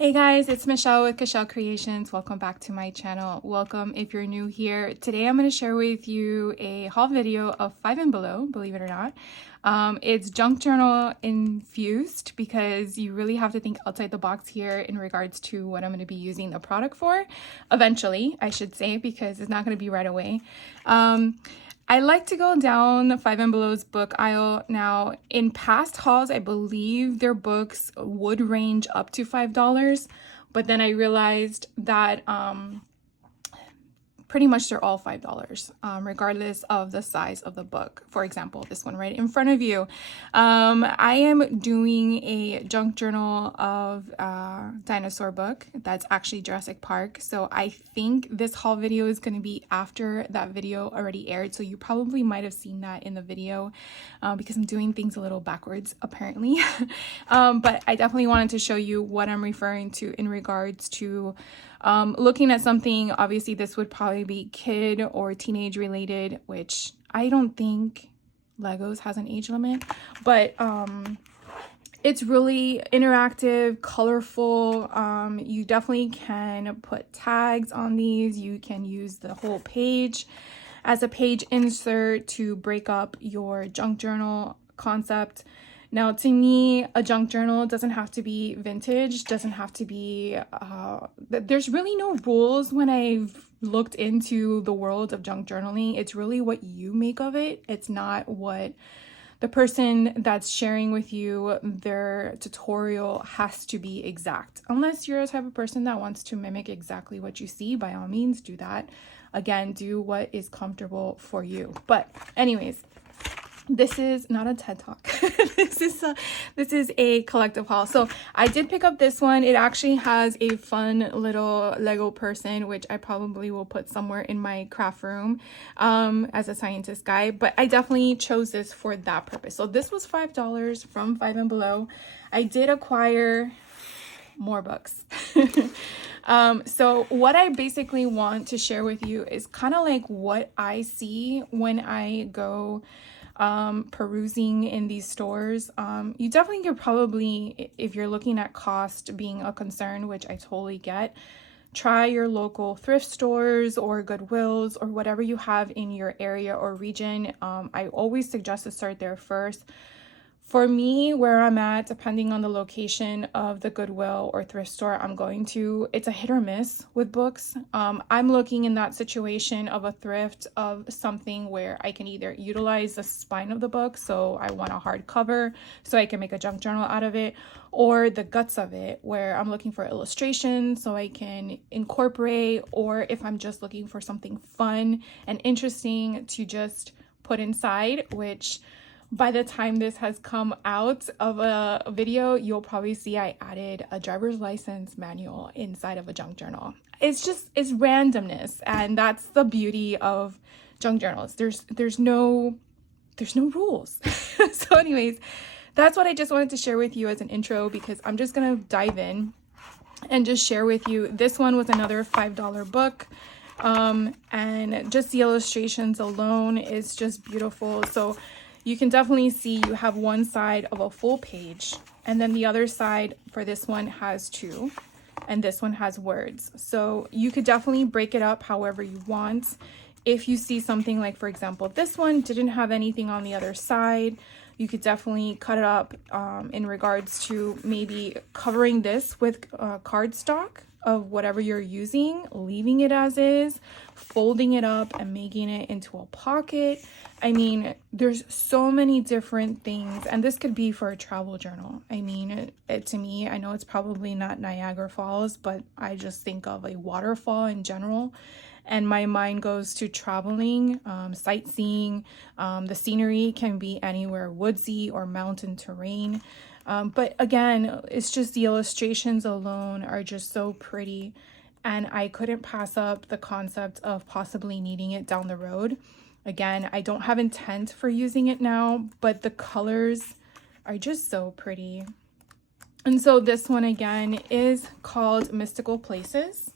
Hey guys, it's Michelle with Michelle Creations. Welcome back to my channel. Welcome if you're new here. Today I'm going to share with you a haul video of 5 and Below, believe it or not. It's junk journal infused because you really have to think outside the box here in regards to what I'm going to be using the product for. Eventually, I should say, because it's not going to be right away. I like to go down 5 and Below's book aisle. Now, in past hauls, I believe their books would range up to $5, but then I realized that pretty much they're all $5, regardless of the size of the book. For example, this one right in front of you. I am doing a junk journal of dinosaur book. That's actually Jurassic Park. So I think this haul video is going to be after that video already aired. So you probably might have seen that in the video because I'm doing things a little backwards apparently. But I definitely wanted to show you what I'm referring to in regards to looking at something. Obviously this would probably be kid or teenage related, which I don't think Legos has an age limit, but it's really interactive, colorful. You definitely can put tags on these. You can use the whole page as a page insert to break up your junk journal concept. Now, to me, a junk journal doesn't have to be vintage, doesn't have to be, there's really no rules when I've looked into the world of junk journaling. It's really what you make of it. It's not what the person that's sharing with you their tutorial has to be exact. Unless you're a type of person that wants to mimic exactly what you see, by all means, do that. Again, do what is comfortable for you. But anyways, this is not a TED Talk. This is a collective haul. So I did pick up this one. It actually has a fun little Lego person, which I probably will put somewhere in my craft room as a scientist guy. But I definitely chose this for that purpose. So this was $5 from 5 and Below. I did acquire more books. So what I basically want to share with you is kind of like what I see when I go perusing in these stores. You definitely could probably, if you're looking at cost being a concern, which I totally get, try your local thrift stores or Goodwills or whatever you have in your area or region. I always suggest to start there first. For me, where I'm at, depending on the location of the Goodwill or thrift store I'm going to, it's a hit or miss with books. I'm looking in that situation of a thrift of something where I can either utilize the spine of the book, so I want a hardcover so I can make a junk journal out of it, or the guts of it where I'm looking for illustrations so I can incorporate, or if I'm just looking for something fun and interesting to just put inside, which by the time this has come out of a video, you'll probably see I added a driver's license manual inside of a junk journal. It's randomness, and that's the beauty of junk journals. There's no rules. So anyways, that's what I just wanted to share with you as an intro, because I'm just gonna dive in and just share with you. This one was another $5 book. And just the illustrations alone is just beautiful. So you can definitely see you have one side of a full page, and then the other side for this one has two, and this one has words. So you could definitely break it up however you want. If you see something like, for example, this one didn't have anything on the other side, you could definitely cut it up in regards to maybe covering this with cardstock of whatever you're using, leaving it as is, folding it up and making it into a pocket. I mean, there's so many different things, and this could be for a travel journal. I mean, to me, I know it's probably not Niagara Falls, but I just think of a waterfall in general, and my mind goes to traveling, sightseeing. The scenery can be anywhere woodsy or mountain terrain. But again, it's just the illustrations alone are just so pretty, and I couldn't pass up the concept of possibly needing it down the road. Again, I don't have intent for using it now, but the colors are just so pretty. And so this one again is called Mystical Places.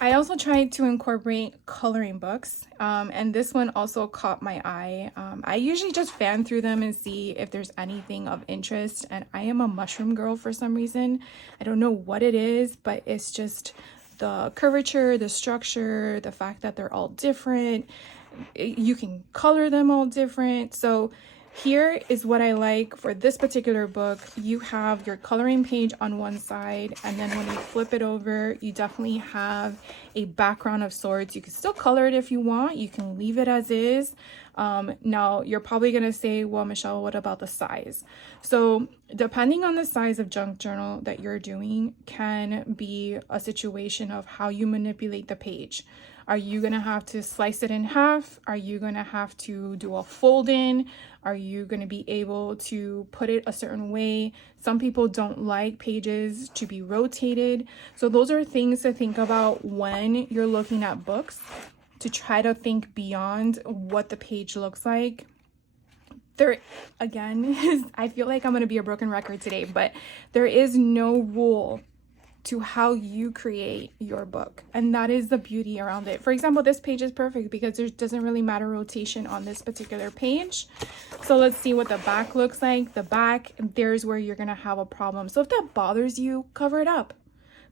I also tried to incorporate coloring books, and this one also caught my eye. I usually just fan through them and see if there's anything of interest, and I am a mushroom girl for some reason. I don't know what it is, but it's just the curvature, the structure, the fact that they're all different. You can color them all different. So here is what I like for this particular book. You have your coloring page on one side, and then when you flip it over, you definitely have a background of sorts. You can still color it if you want. You can leave it as is. Now, you're probably going to say, well, Michelle, what about the size? So depending on the size of junk journal that you're doing can be a situation of how you manipulate the page. Are you going to have to slice it in half? Are you going to have to do a fold in? Are you going to be able to put it a certain way? Some people don't like pages to be rotated. So those are things to think about when you're looking at books, to try to think beyond what the page looks like. There, again, I feel like I'm going to be a broken record today, but there is no rule to how you create your book, and that is the beauty around it. For example, this page is perfect because there doesn't really matter rotation on this particular page. So let's see what the back looks like. The back, there's where you're gonna have a problem. So if that bothers you, cover it up.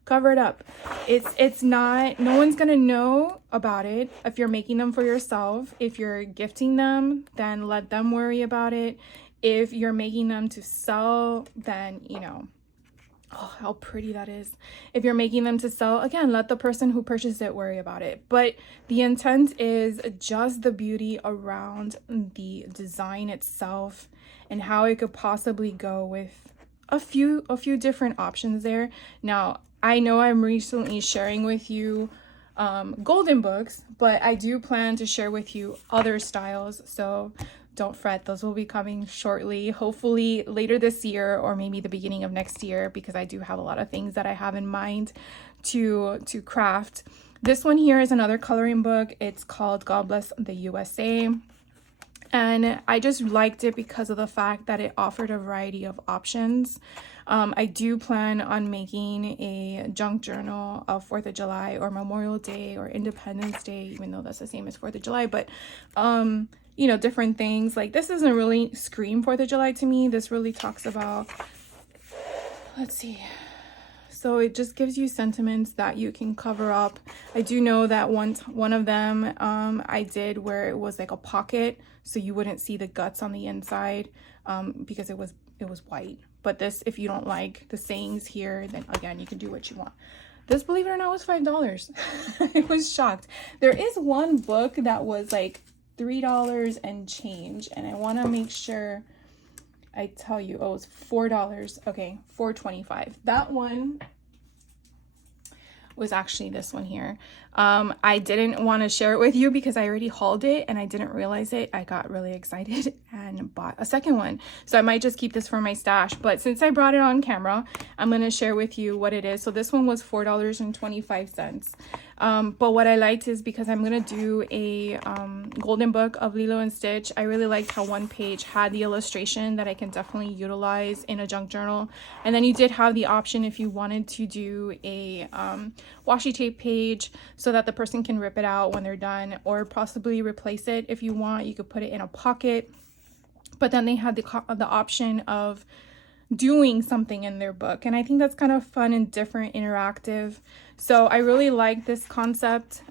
Cover it up. It's not, no one's gonna know about it if you're making them for yourself. If you're gifting them, then let them worry about it. If you're making them to sell, then, you know, oh, how pretty that is. If you're making them to sell, again, let the person who purchased it worry about it. But the intent is just the beauty around the design itself and how it could possibly go with a few different options there. Now, I know I'm recently sharing with you golden books, but I do plan to share with you other styles. So don't fret, those will be coming shortly, hopefully later this year or maybe the beginning of next year, because I do have a lot of things that I have in mind to craft. This one here is another coloring book. It's called God Bless the USA. And I just liked it because of the fact that it offered a variety of options. I do plan on making a junk journal of 4th of July or Memorial Day or Independence Day, even though that's the same as 4th of July, but you know, different things. Like, this doesn't really scream 4th of July to me. This really talks about, let's see. So it just gives you sentiments that you can cover up. I do know that one of them I did where it was like a pocket, so you wouldn't see the guts on the inside because it was white. But this, if you don't like the sayings here, then again, you can do what you want. This, believe it or not, was $5. I was shocked. There is one book that was like $3 and change, and I want to make sure I tell you. Oh, it's $4. Okay, $4.25. That one was actually this one here. I didn't want to share it with you because I already hauled it and I didn't realize it. I got really excited and bought a second one. So I might just keep this for my stash. But since I brought it on camera, I'm going to share with you what it is. So this one was $4.25. But what I liked is because I'm going to do a golden book of Lilo and Stitch. I really liked how one page had the illustration that I can definitely utilize in a junk journal. And then you did have the option if you wanted to do a washi tape page so that the person can rip it out when they're done, or possibly replace it if you want. You could put it in a pocket. But then they had the option of doing something in their book, and I think that's kind of fun and different, interactive. So I really like this concept.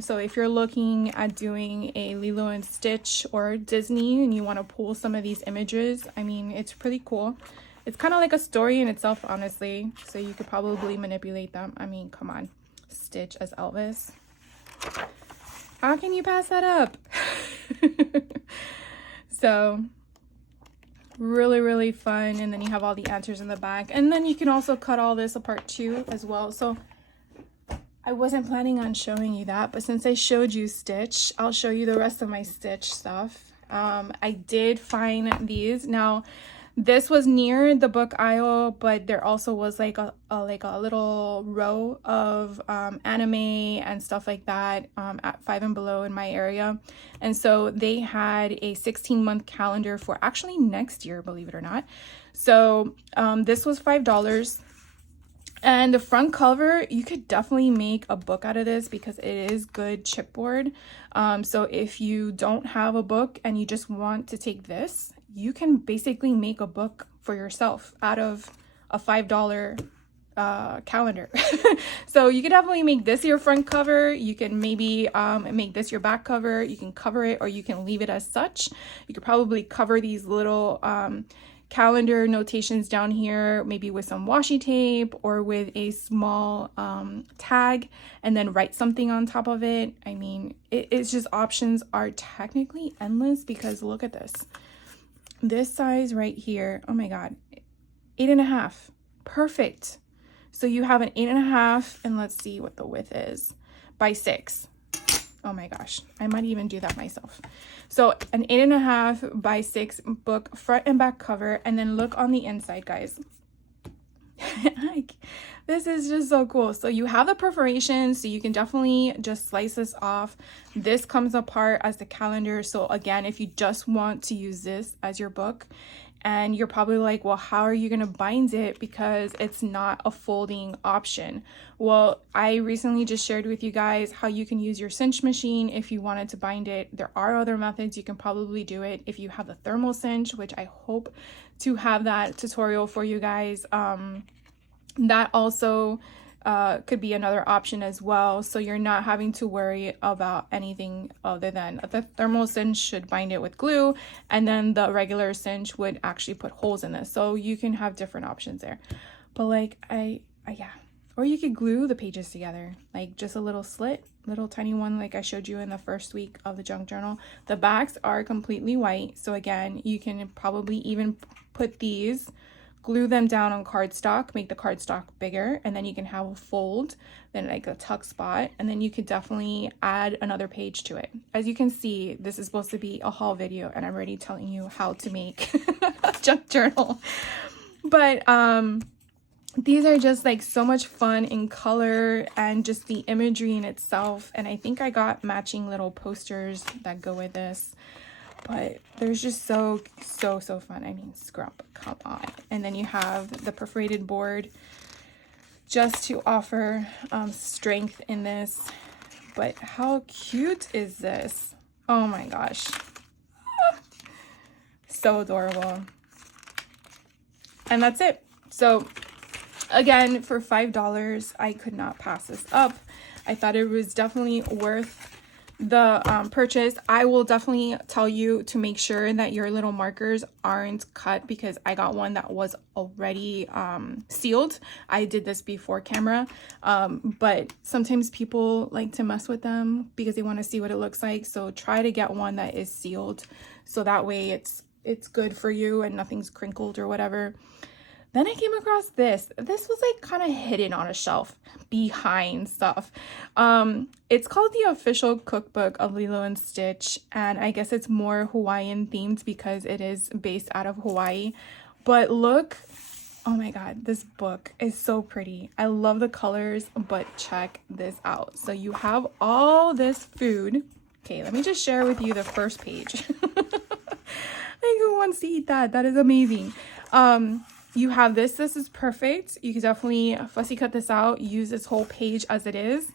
So if you're looking at doing a Lilo and Stitch or Disney and you want to pull some of these images, I mean, it's pretty cool. It's kind of like a story in itself, honestly, so you could probably manipulate them. I mean, come on, Stitch as Elvis, how can you pass that up? So really fun. And then you have all the answers in the back, and then you can also cut all this apart too as well. So I wasn't planning on showing you that, but since I showed you Stitch, I'll show you the rest of my Stitch stuff. I did find these. Now, this was near the book aisle, but there also was like a little row of anime and stuff like that at 5 and Below in my area. And so they had a 16-month calendar for actually next year, believe it or not. So this was $5. And the front cover, you could definitely make a book out of this because it is good chipboard. So if you don't have a book and you just want to take this, you can basically make a book for yourself out of a $5 calendar. So you can definitely make this your front cover. You can maybe make this your back cover. You can cover it or you can leave it as such. You could probably cover these little calendar notations down here, maybe with some washi tape or with a small tag, and then write something on top of it. I mean, it's just, options are technically endless because look at this. This size right here, oh my God, 8.5, perfect. So you have an 8.5, and let's see what the width is, by 6. Oh my gosh, I might even do that myself. So an 8.5 by 6 book, front and back cover, and then look on the inside, guys. This is just so cool. So you have the perforation, so you can definitely just slice this off. This comes apart as the calendar. So again, if you just want to use this as your book, and you're probably like, well, how are you going to bind it because it's not a folding option? Well, I recently just shared with you guys how you can use your cinch machine if you wanted to bind it. There are other methods you can probably do it if you have the thermal cinch, which I hope to have that tutorial for you guys. That also could be another option as well, so you're not having to worry about anything other than the thermal cinch should bind it with glue, and then the regular cinch would actually put holes in this, so you can have different options there. But like yeah, or you could glue the pages together, like just a little slit, little tiny one like I showed you in the first week of the junk journal. The backs are completely white, so again, you can probably even put these, glue them down on cardstock, make the cardstock bigger, and then you can have a fold, then like a tuck spot, and then you could definitely add another page to it. As you can see, this is supposed to be a haul video, and I'm already telling you how to make a junk journal. But these are just like so much fun in color and just the imagery in itself. And I think I got matching little posters that go with this. But there's just so fun. I mean, scrump, come on. And then you have the perforated board just to offer strength in this. But how cute is this? Oh my gosh. So adorable. And that's it. So again, for $5, I could not pass this up. I thought it was definitely worth the purchase. I will definitely tell you to make sure that your little markers aren't cut, because I got one that was already sealed. I did this before camera, but sometimes people like to mess with them because they want to see what it looks like. So try to get one that is sealed, so that way it's good for you and nothing's crinkled or whatever. Then I came across this. This was like kind of hidden on a shelf behind stuff. It's called the Official Cookbook of Lilo and Stitch, and I guess it's more Hawaiian themed because it is based out of Hawaii. But look, oh my God, this book is so pretty. I love the colors, but check this out. So you have all this food. Okay, let me just share with you the first page. Like, who wants to eat that? That is amazing. You have this is perfect. You can definitely fussy cut this out, use this whole page as it is.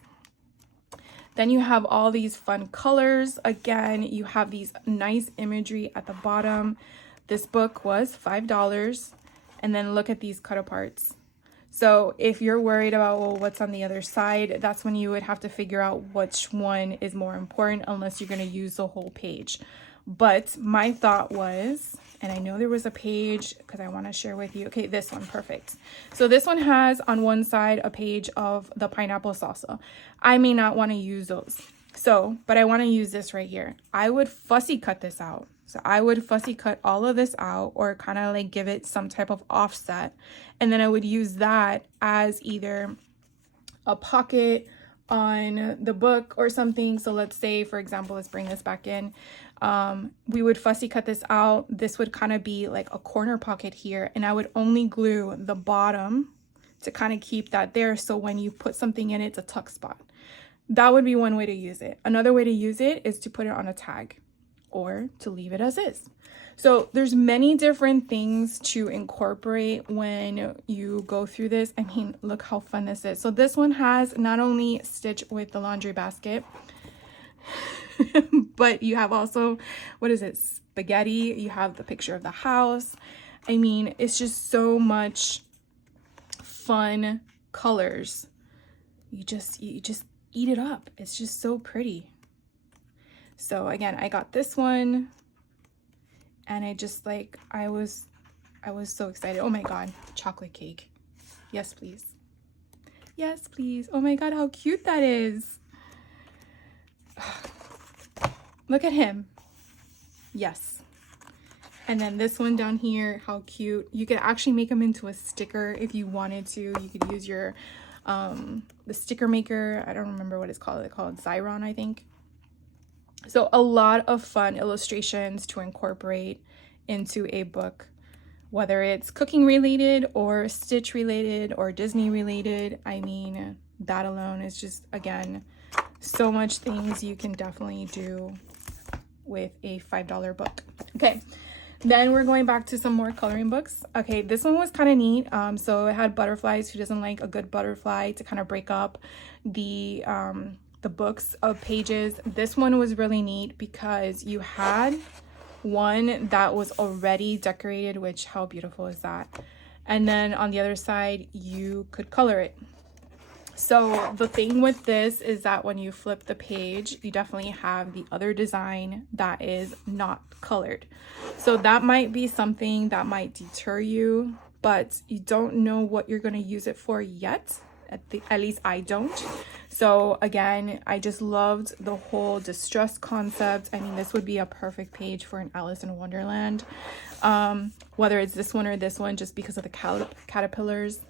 Then you have all these fun colors. Again, you have these nice imagery at the bottom. This book was $5. And then look at these cut aparts. So if you're worried about, well, what's on the other side, that's when you would have to figure out which one is more important, unless you're going to use the whole page. But my thought was, and I know there was a page because I want to share with you. Okay, this one, perfect. So this one has on one side a page of the pineapple salsa. I may not want to use those. But I want to use this right here. I would fussy cut this out. So I would fussy cut all of this out, or kind of like give it some type of offset. And then I would use that as either a pocket on the book or something. So let's say, for example, let's bring this back in. We would fussy cut this out. This would kind of be like a corner pocket here, and I would only glue the bottom to kind of keep that there, so when you put something in it, it's a tuck spot. That would be one way to use it. Another way to use it is to put it on a tag. or to leave it as is. So there's many different things to incorporate when you go through this. I mean, look how fun this is. So this one has not only stitch with the laundry basket, but you have also, what is it, spaghetti. You have the picture of the house. I mean, it's just so much fun colors. You just eat it up. It's just so pretty. So again, I got this one, and I just like, I was so excited. Oh my God, chocolate cake. Yes, please. Yes, please. Oh my God, how cute that is. Look at him. Yes. And then this one down here, how cute. You could actually make them into a sticker if you wanted to. You could use your, the sticker maker. I don't remember what it's called. It's called Xyron, I think. So a lot of fun illustrations to incorporate into a book, whether it's cooking related or Stitch related or Disney related. I mean, that alone is just, again, so much things you can definitely do with a $5 book. Okay, then we're going back to some more coloring books. Okay, this one was kind of neat. So it had butterflies. Who doesn't like a good butterfly to kind of break up the books of pages? This one was really neat because you had one that was already decorated, which how beautiful is that? And then on the other side, you could color it. So the thing with this is that when you flip the page, you definitely have the other design that is not colored. So that might be something that might deter you, but you don't know what you're going to use it for yet. At least I don't. So again, I just loved the whole distress concept. I mean, this would be a perfect page for an Alice in Wonderland. Whether it's this one or this one, just because of the caterpillars.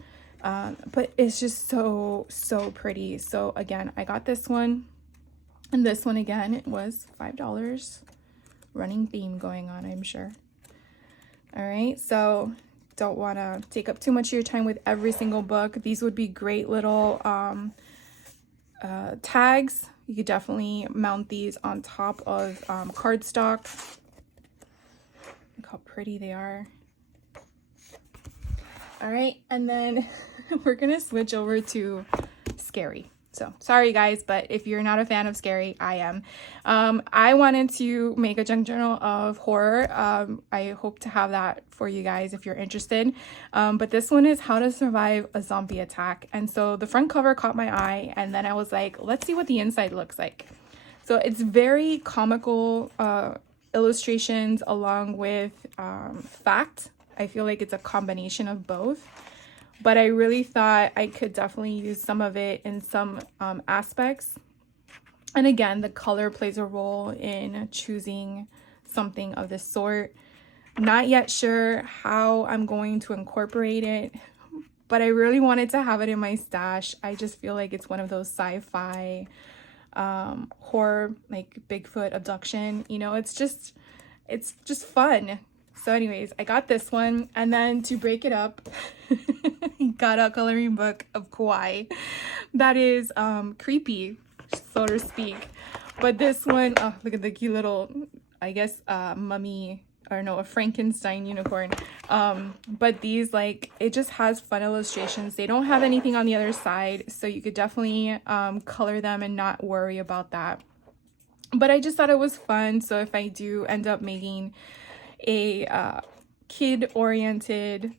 But it's just so pretty. So again, I got this one, and this one again, it was $5. Running theme going on, I'm sure. All right, so don't want to take up too much of your time with every single book. These would be great little tags. You could definitely mount these on top of cardstock. Look how pretty they are. All right, and then we're gonna switch over to scary. So sorry guys, but if you're not a fan of scary, I am. I wanted to make a junk journal of horror. I hope to have that for you guys if you're interested. But this one is how to survive a zombie attack. And so the front cover caught my eye, and then I was like, let's see what the inside looks like. So it's very comical illustrations along with fact. I feel like it's a combination of both, but I really thought I could definitely use some of it in some aspects. And again, the color plays a role in choosing something of this sort. Not yet sure how I'm going to incorporate it, but I really wanted to have it in my stash. I just feel like it's one of those sci-fi horror, like Bigfoot abduction, you know, it's just fun. So anyways, I got this one, and then to break it up, got a coloring book of Kauai that is creepy, so to speak. But this one, oh, look at the cute little, I guess, mummy, or no, a Frankenstein unicorn. But these, like, it just has fun illustrations. They don't have anything on the other side, so you could definitely color them and not worry about that. But I just thought it was fun, so if I do end up making a kid-oriented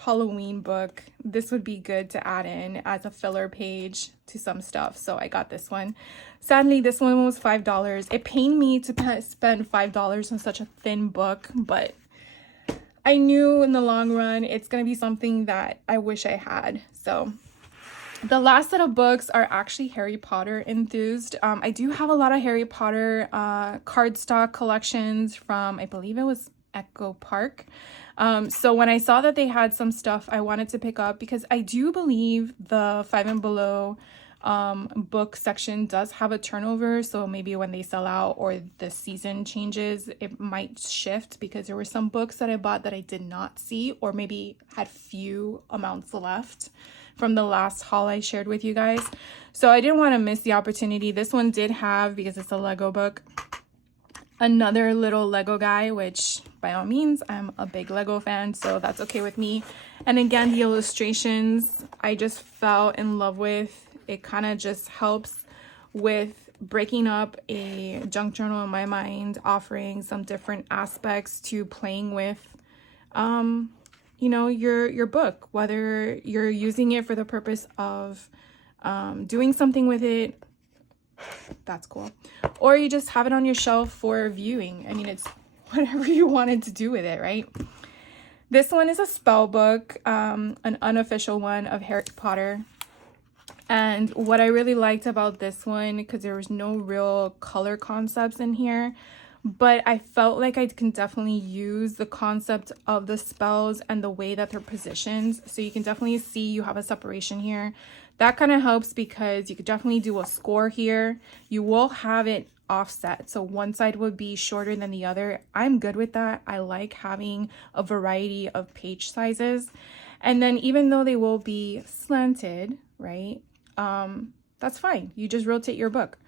Halloween book, this would be good to add in as a filler page to some stuff. So I got this one. Sadly, this one was $5. It pained me to spend $5 on such a thin book, but I knew in the long run it's going to be something that I wish I had. So the last set of books are actually Harry Potter enthused. I do have a lot of Harry Potter cardstock collections from, I believe it was Echo Park. So when I saw that they had some stuff I wanted to pick up, because I do believe the 5 and below book section does have a turnover. So maybe when they sell out or the season changes, it might shift, because there were some books that I bought that I did not see, or maybe had few amounts left from the last haul I shared with you guys. So I didn't want to miss the opportunity. This one did have, because it's a Lego book, Another little Lego guy, which by all means, I'm a big Lego fan, so that's okay with me. And again, the illustrations, I just fell in love with. It kind of just helps with breaking up a junk journal in my mind, offering some different aspects to playing with, you know, your book, whether you're using it for the purpose of doing something with it. That's cool. Or you just have it on your shelf for viewing. I mean, it's whatever you wanted to do with it, right? This one is a spell book, an unofficial one of Harry Potter. And what I really liked about this one, because there was no real color concepts in here, but I felt like I can definitely use the concept of the spells and the way that they're positioned. So you can definitely see you have a separation here. That kind of helps because you could definitely do a score here. You will have it offset. So one side would be shorter than the other. I'm good with that. I like having a variety of page sizes. And then even though they will be slanted, right? That's fine. You just rotate your book.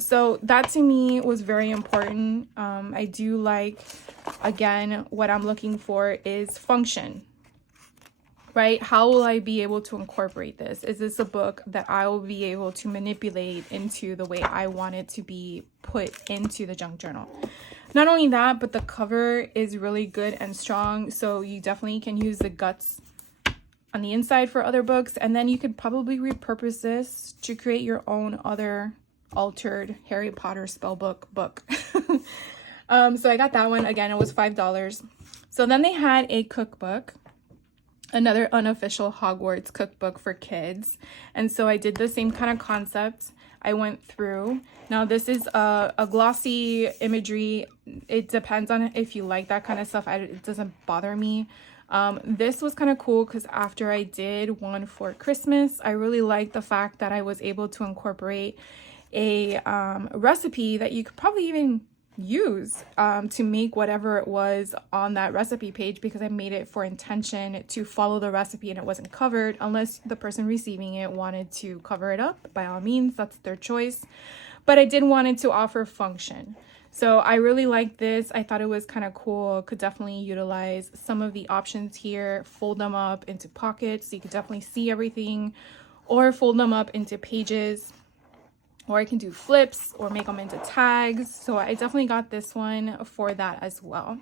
So that to me was very important. I do like, again, what I'm looking for is function, right? How will I be able to incorporate this? Is this a book that I will be able to manipulate into the way I want it to be put into the junk journal? Not only that, but the cover is really good and strong. So you definitely can use the guts on the inside for other books. And then you could probably repurpose this to create your own other altered Harry Potter spellbook book. So I got that one. Again, it was $5. So then they had a cookbook, another unofficial Hogwarts cookbook for kids. And so I did the same kind of concept. I went through. Now this is a glossy imagery. It depends on if you like that kind of stuff. It doesn't bother me. This was kind of cool because after I did one for Christmas, I really liked the fact that I was able to incorporate a recipe that you could probably even use to make whatever it was on that recipe page, because I made it for intention to follow the recipe and it wasn't covered unless the person receiving it wanted to cover it up. By all means, that's their choice. But I did want it to offer function. So I really liked this. I thought it was kind of cool. Could definitely utilize some of the options here, fold them up into pockets so you could definitely see everything, or fold them up into pages. Or I can do flips or make them into tags. So I definitely got this one for that as well.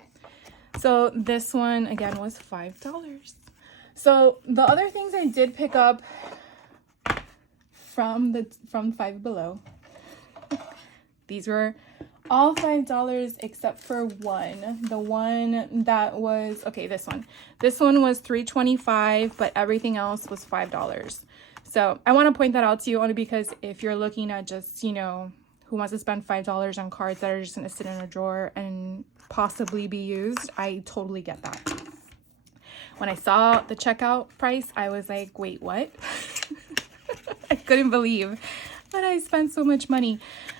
So this one again was $5. So the other things I did pick up from Five Below, these were all $5 except for one. The one that was, okay, this one. This one was $3.25, but everything else was $5. So I want to point that out to you only because if you're looking at just, you know, who wants to spend $5 on cards that are just going to sit in a drawer and possibly be used, I totally get that. When I saw the checkout price, I was like, wait, what? I couldn't believe that I spent so much money.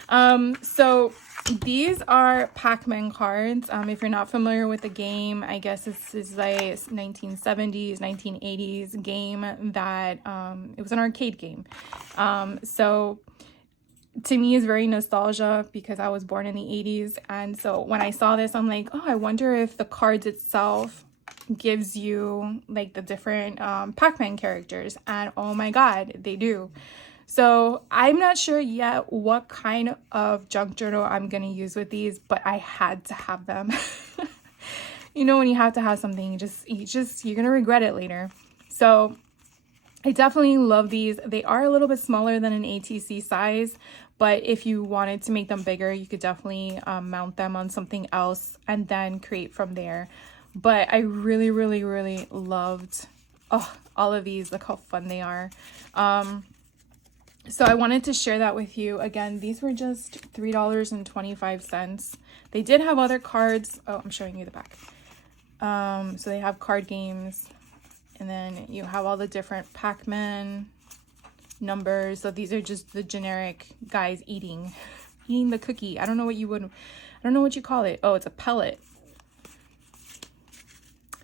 So these are Pac-Man cards. If you're not familiar with the game, I guess this is like 1970s, 1980s game that it was an arcade game. So to me is very nostalgia because I was born in the 80s. And so when I saw this, I'm like, oh, I wonder if the cards itself gives you like the different Pac-Man characters. And oh my God, they do. So I'm not sure yet what kind of junk journal I'm going to use with these, but I had to have them. You know, when you have to have something, you're going to regret it later. So I definitely love these. They are a little bit smaller than an ATC size, but if you wanted to make them bigger, you could definitely mount them on something else and then create from there. But I really, really, really loved all of these. Look how fun they are. So I wanted to share that with you. Again, these were just $3.25. They did have other cards. Oh, I'm showing you the back. So they have card games, and then you have all the different Pac-Man numbers. So these are just the generic guys eating the cookie. I don't know what you call it. Oh, it's a pellet.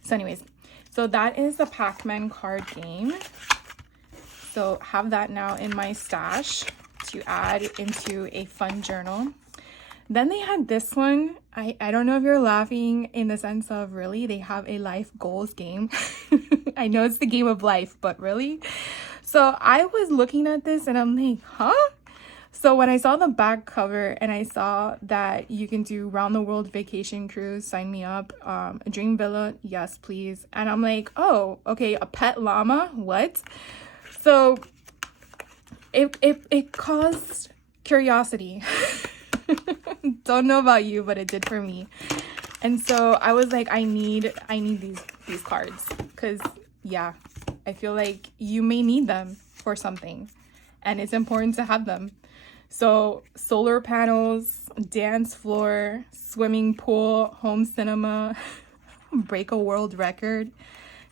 So anyways, so that is the Pac-Man card game. So have that now in my stash to add into a fun journal. Then they had this one. I don't know if you're laughing in the sense of, really, they have a life goals game. I know it's the game of life, but really? So I was looking at this and I'm like, huh? So when I saw the back cover and I saw that you can do round the world vacation cruise, sign me up. A dream villa, yes, please. And I'm like, oh, okay, a pet llama, what? So it caused curiosity. Don't know about you, but it did for me. And so I was like, I need these cards, because yeah, I feel like you may need them for something and it's important to have them. So solar panels, dance floor, swimming pool, home cinema, break a world record,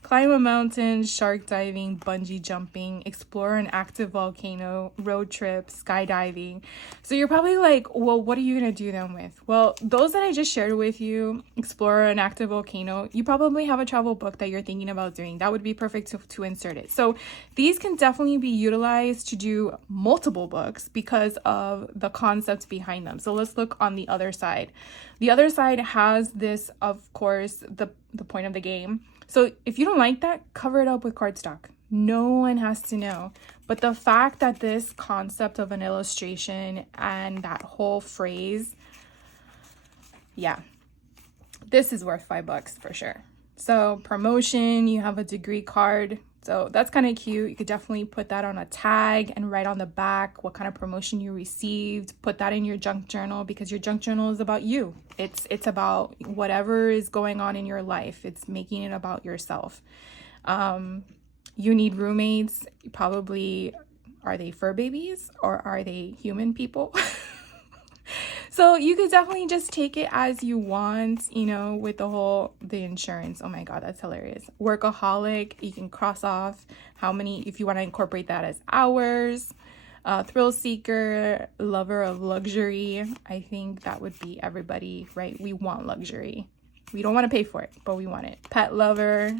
climb a mountain, shark diving, bungee jumping, explore an active volcano, road trip, skydiving. So you're probably like, well, what are you going to do them with? Well, those that I just shared with you, explore an active volcano, you probably have a travel book that you're thinking about doing. That would be perfect to insert it. So these can definitely be utilized to do multiple books because of the concepts behind them. So let's look on the other side. The other side has this, of course, the point of the game. So if you don't like that, cover it up with cardstock. No one has to know. But the fact that this concept of an illustration and that whole phrase, yeah, this is worth $5 for sure. So promotion, you have a degree card. So that's kind of cute. You could definitely put that on a tag and write on the back what kind of promotion you received. Put that in your junk journal, because your junk journal is about you. It's about whatever is going on in your life. It's making it about yourself. You need roommates. Probably, are they fur babies or are they human people? So you could definitely just take it as you want, you know, with the insurance. Oh my God, that's hilarious. Workaholic, you can cross off how many, if you want to incorporate that as hours. Thrill seeker, lover of luxury. I think that would be everybody, right? We want luxury. We don't want to pay for it, but we want it. Pet lover.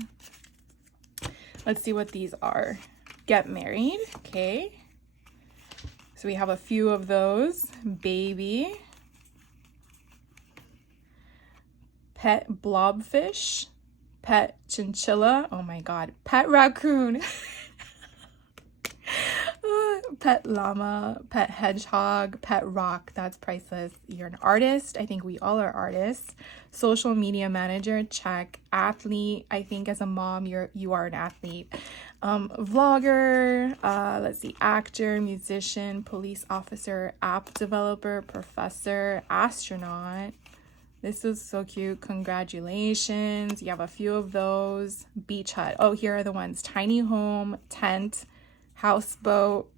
Let's see what these are. Get married. Okay. So we have a few of those. Baby. Pet blobfish. Pet chinchilla. Oh my God. Pet raccoon. Pet llama, pet hedgehog, pet rock. That's priceless. You're an artist. I think we all are artists. Social media manager, check. Athlete. I think as a mom, you are an athlete. Vlogger. Let's see. Actor, musician, police officer, app developer, professor, astronaut. This is so cute. Congratulations. You have a few of those. Beach hut. Oh, here are the ones. Tiny home, tent, houseboat,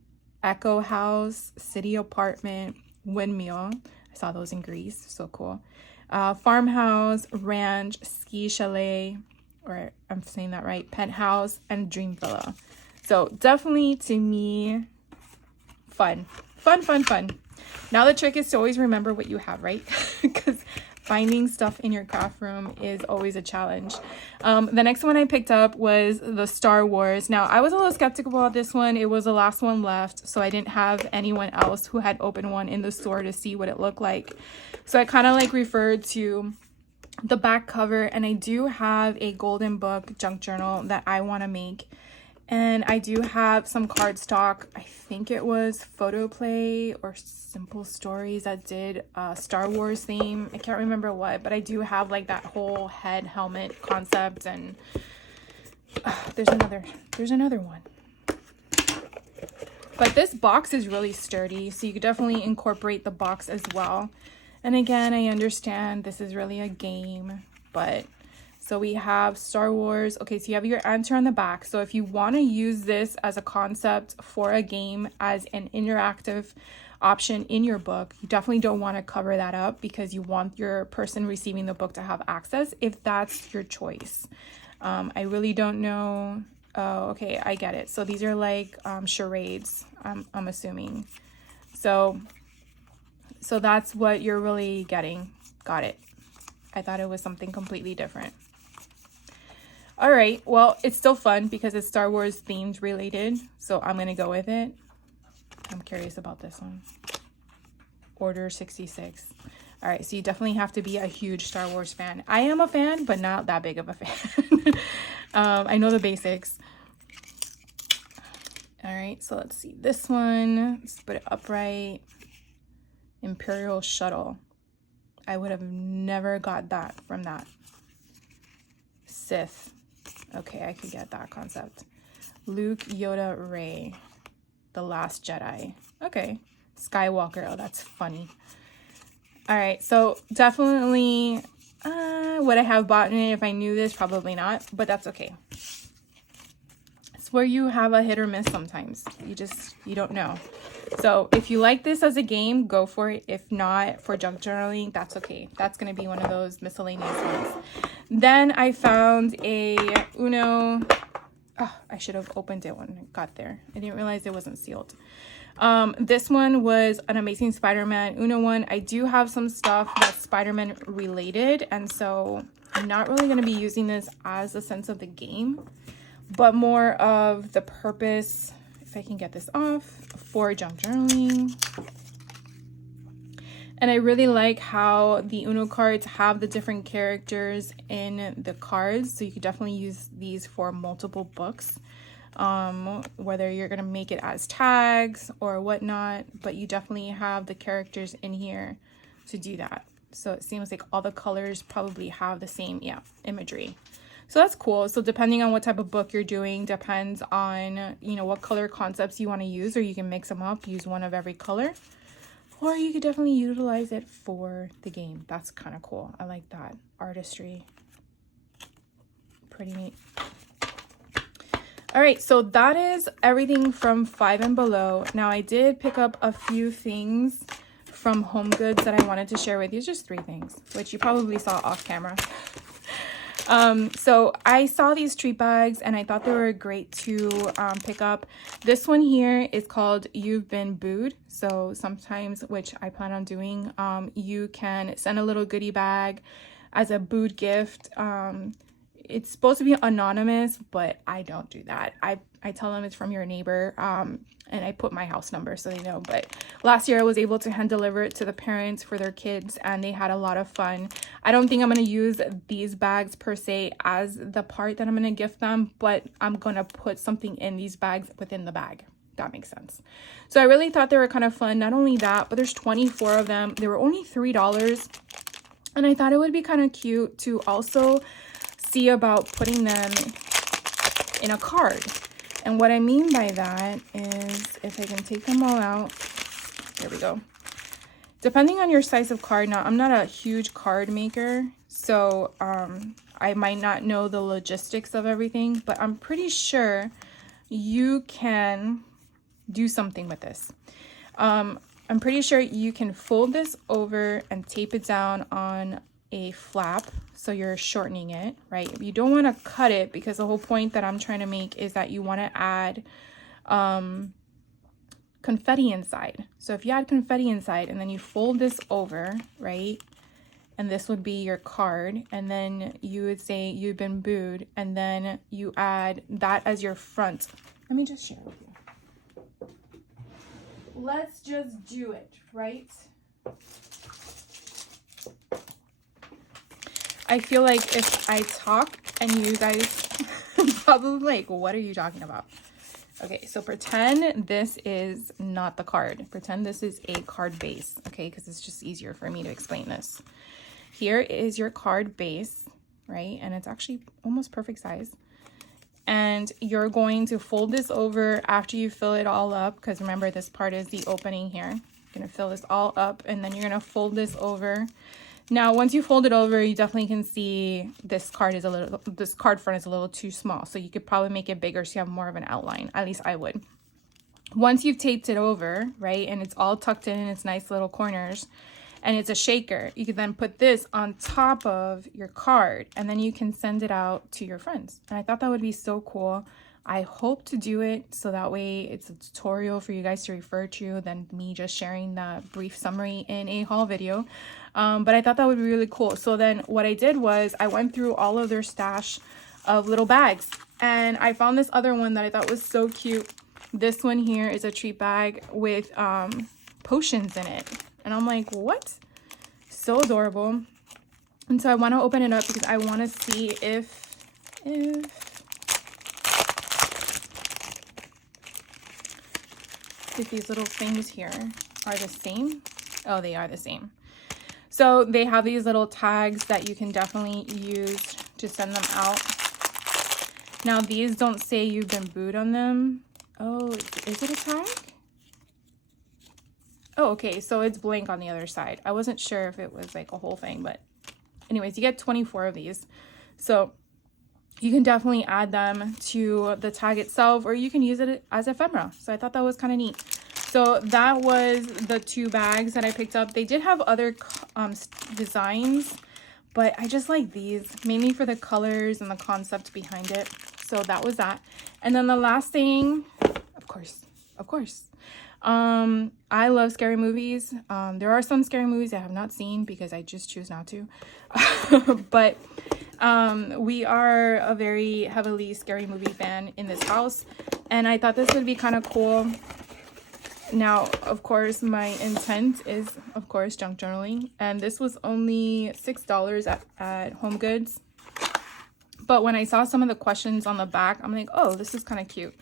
echo house, city apartment, windmill. I saw those in Greece. So cool. Farmhouse, ranch, ski chalet, or I'm saying that right, penthouse, and dream villa. So definitely, to me, fun. Now the trick is to always remember what you have, right? Because finding stuff in your craft room is always a challenge. The next one I picked up was the Star Wars. Now, I was a little skeptical about this one. It was the last one left, so I didn't have anyone else who had opened one in the store to see what it looked like. So I kind of like referred to the back cover, and I do have a golden book junk journal that I want to make. And I do have some cardstock. I think it was Photoplay or Simple Stories that did a Star Wars theme. I can't remember what, but I do have like that whole head helmet concept. And there's another one. But this box is really sturdy, so you could definitely incorporate the box as well. And again, I understand this is really a game, but so we have Star Wars. Okay, so you have your answer on the back. So if you want to use this as a concept for a game as an interactive option in your book, you definitely don't want to cover that up, because you want your person receiving the book to have access if that's your choice. I really don't know. Oh, okay, I get it. So these are like charades, I'm assuming. So that's what you're really getting. Got it. I thought it was something completely different. All right, well, it's still fun because it's Star Wars themed related, so I'm gonna go with it. I'm curious about this one. Order 66. All right, so you definitely have to be a huge Star Wars fan. I am a fan, but not that big of a fan. I know the basics. All right, so let's see this one. Let's put it upright. Imperial Shuttle. I would have never got that from that. Sith. Okay, I could get that concept. Luke, Yoda, Rey. The Last Jedi. Okay. Skywalker. Oh, that's funny. All right, so definitely would I have bought it if I knew this? Probably not, but that's okay. It's where you have a hit or miss sometimes. You don't know. So if you like this as a game, go for it. If not, for junk journaling, that's okay. That's going to be one of those miscellaneous ones. Then I found a Uno. Oh, I should have opened it when I got there. I didn't realize it wasn't sealed. This one was an Amazing Spider-Man Uno one. I do have some stuff that's Spider-Man related, and so I'm not really going to be using this as a sense of the game, but more of the purpose, if I can get this off, for junk journaling. And I really like how the Uno cards have the different characters in the cards, so you could definitely use these for multiple books. Whether you're gonna make it as tags or whatnot, but you definitely have the characters in here to do that. So it seems like all the colors probably have the same imagery. So that's cool. So depending on what type of book you're doing, depends on, you know, what color concepts you want to use, or you can mix them up, use one of every color, or you could definitely utilize it for the game. That's kind of cool. I like that artistry. Pretty neat. All right, so that is everything from 5 and Below. Now I did pick up a few things from Home Goods that I wanted to share with you. Just 3 things, which you probably saw off camera. So I saw these treat bags and I thought they were great to pick up. This one here is called You've Been Booed. So sometimes, which I plan on doing, you can send a little goodie bag as a booed gift. It's supposed to be anonymous, but I don't do that. I tell them it's from your neighbor, and I put my house number so they know. But last year I was able to hand deliver it to the parents for their kids, and they had a lot of fun. I don't think I'm going to use these bags per se as the part that I'm going to gift them, but I'm going to put something in these bags within the bag. That makes sense. So I really thought they were kind of fun. Not only that, but there's 24 of them. They were only $3, and I thought it would be kind of cute to also see about putting them in a card. And what I mean by that is, if I can take them all out, there we go. Depending on your size of card, now I'm not a huge card maker, so I might not know the logistics of everything, but I'm pretty sure you can do something with this. I'm pretty sure you can fold this over and tape it down on a flap, so you're shortening it, right? You don't want to cut it, because the whole point that I'm trying to make is that you want to add confetti inside. So if you add confetti inside and then you fold this over, right, and this would be your card, and then you would say You've Been Booed, and then you add that as your front. Let me just share with you. Let's just do it, right? I feel like if I talk and you guys probably like, what are you talking about? Okay, so pretend this is not the card. Pretend this is a card base, okay? Because it's just easier for me to explain this. Here is your card base, right? And it's actually almost perfect size. And you're going to fold this over after you fill it all up, because remember, this part is the opening here. You're gonna fill this all up, and then you're gonna fold this over. Now, once you fold it over, you definitely can see this card front is a little too small. So you could probably make it bigger so you have more of an outline. At least I would. Once you've taped it over, right, and it's all tucked in its nice little corners, and it's a shaker, you could then put this on top of your card, and then you can send it out to your friends. And I thought that would be so cool. I hope to do it so that way it's a tutorial for you guys to refer to than me just sharing the brief summary in a haul video. But I thought that would be really cool. So then what I did was I went through all of their stash of little bags, and I found this other one that I thought was so cute. This one here is a treat bag with potions in it. And I'm like, what? So adorable. And so I want to open it up because I want to see if these little things here are the same. Oh, they are the same. So they have these little tags that you can definitely use to send them out. Now these don't say you've been booed on them. Oh, is it a tag? Oh, okay, so it's blank on the other side. I wasn't sure if it was like a whole thing, but anyways, you get 24 of these. So you can definitely add them to the tag itself, or you can use it as ephemera. So I thought that was kind of neat. So that was the 2 bags that I picked up. They did have other designs, but I just like these, mainly for the colors and the concept behind it. So that was that. And then the last thing, of course, I love scary movies. There are some scary movies I have not seen because I just choose not to. But we are a very heavily scary movie fan in this house, and I thought this would be kind of cool. Now, of course, my intent is, of course, junk journaling, and this was only $6 at Home Goods. But when I saw some of the questions on the back, I'm like, oh, this is kind of cute.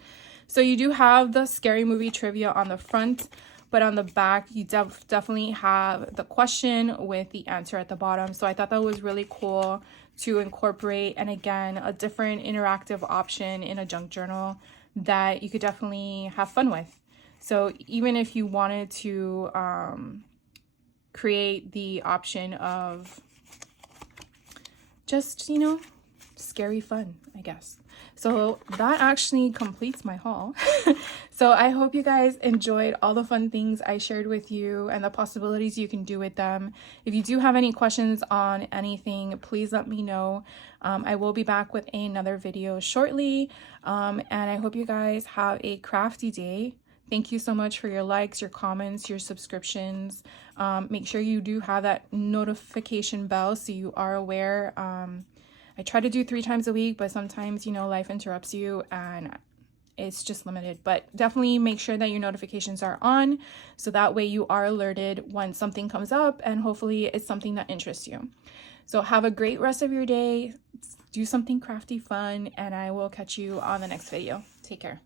So you do have the scary movie trivia on the front, but on the back, you definitely have the question with the answer at the bottom. So I thought that was really cool to incorporate, and again, a different interactive option in a junk journal that you could definitely have fun with. So even if you wanted to create the option of just, you know, scary fun, I guess. So that actually completes my haul. So I hope you guys enjoyed all the fun things I shared with you and the possibilities you can do with them. If you do have any questions on anything, please let me know. I will be back with another video shortly. And I hope you guys have a crafty day. Thank you so much for your likes, your comments, your subscriptions. Make sure you do have that notification bell so you are aware. I try to do 3 times a week, but sometimes, you know, life interrupts you and it's just limited. But definitely make sure that your notifications are on so that way you are alerted when something comes up, and hopefully it's something that interests you. So have a great rest of your day. Do something crafty fun, and I will catch you on the next video. Take care.